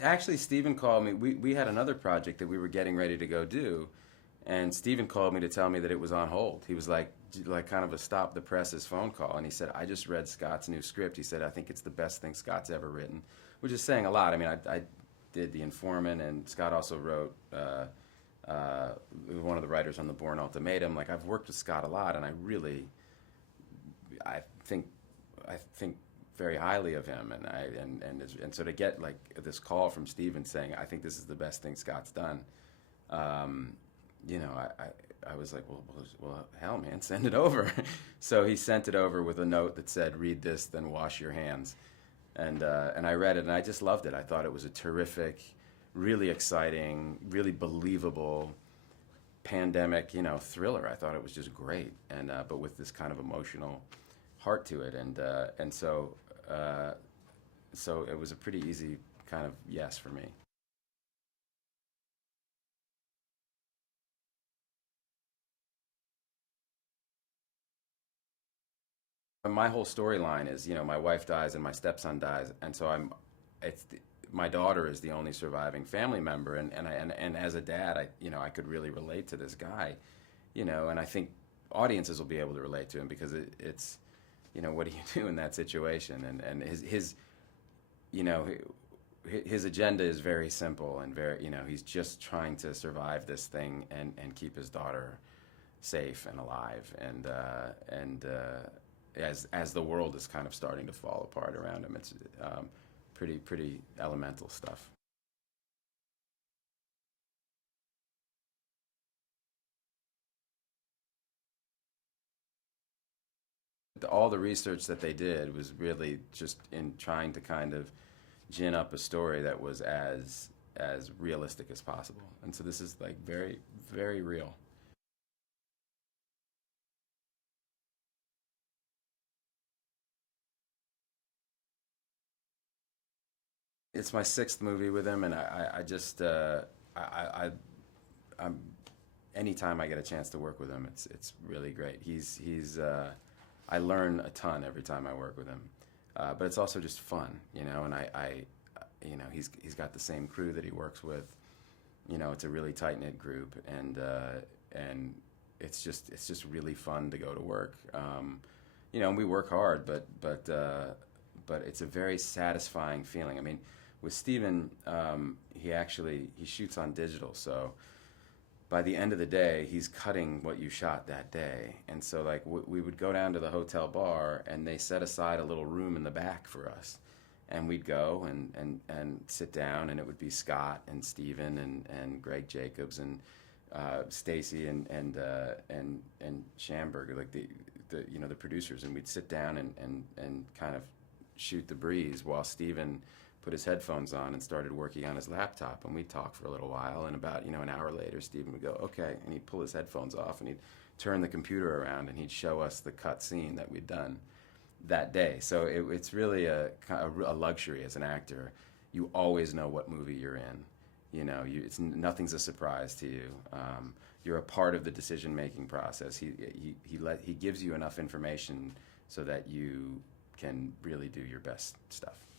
Actually, Steven called me. We had another project that we were getting ready to go do, and Steven called me to tell me that it was on hold. He was like kind of a stop the presses phone call, and he said, "I just read Scott's new script." He said, "I think it's the best thing Scott's ever written," which is saying a lot. I mean, I did The Informant, and Scott also wrote one of the writers on The Bourne Ultimatum. Like, I've worked with Scott a lot, and I think very highly of him, and so to get like this call from Steven saying, "I think this is the best thing Scott's done," I was like, well, hell, man, send it over. So he sent it over with a note that said, "Read this, then wash your hands," and I read it, and I just loved it. I thought it was a terrific, really exciting, really believable pandemic, thriller. I thought it was just great, and but with this kind of emotional heart to it, and so it was a pretty easy kind of yes for me. My whole storyline is, my wife dies and my stepson dies, and so my daughter is the only surviving family member, and as a dad, I could really relate to this guy, and I think audiences will be able to relate to him because it's, what do you do in that situation, and you know, his agenda is very simple and very, he's just trying to survive this thing and keep his daughter safe and alive, and as the world is kind of starting to fall apart around him, it's pretty elemental stuff. All the research that they did was really just in trying to kind of gin up a story that was as realistic as possible, and so this is like very, very real. It's my sixth movie with him, and I just I'm anytime I get a chance to work with him, it's really great. He's I learn a ton every time I work with him, but it's also just fun, And he's got the same crew that he works with. It's a really tight knit group, and it's just really fun to go to work. And we work hard, but it's a very satisfying feeling. I mean, with Steven, he shoots on digital, so by the end of the day, he's cutting what you shot that day. And so, like, we would go down to the hotel bar, and they set aside a little room in the back for us. And we'd go and sit down, and it would be Scott and Steven and Greg Jacobs and Stacy and Schamberg, like the producers, and we'd sit down and kind of shoot the breeze while Steven put his headphones on and started working on his laptop, and we'd talk for a little while, and about an hour later Steven would go, "Okay," and he'd pull his headphones off and he'd turn the computer around and he'd show us the cut scene that we'd done that day. So it's really a luxury as an actor. You always know what movie you're in. Nothing's a surprise to you. You're a part of the decision making process. He gives you enough information so that you can really do your best stuff.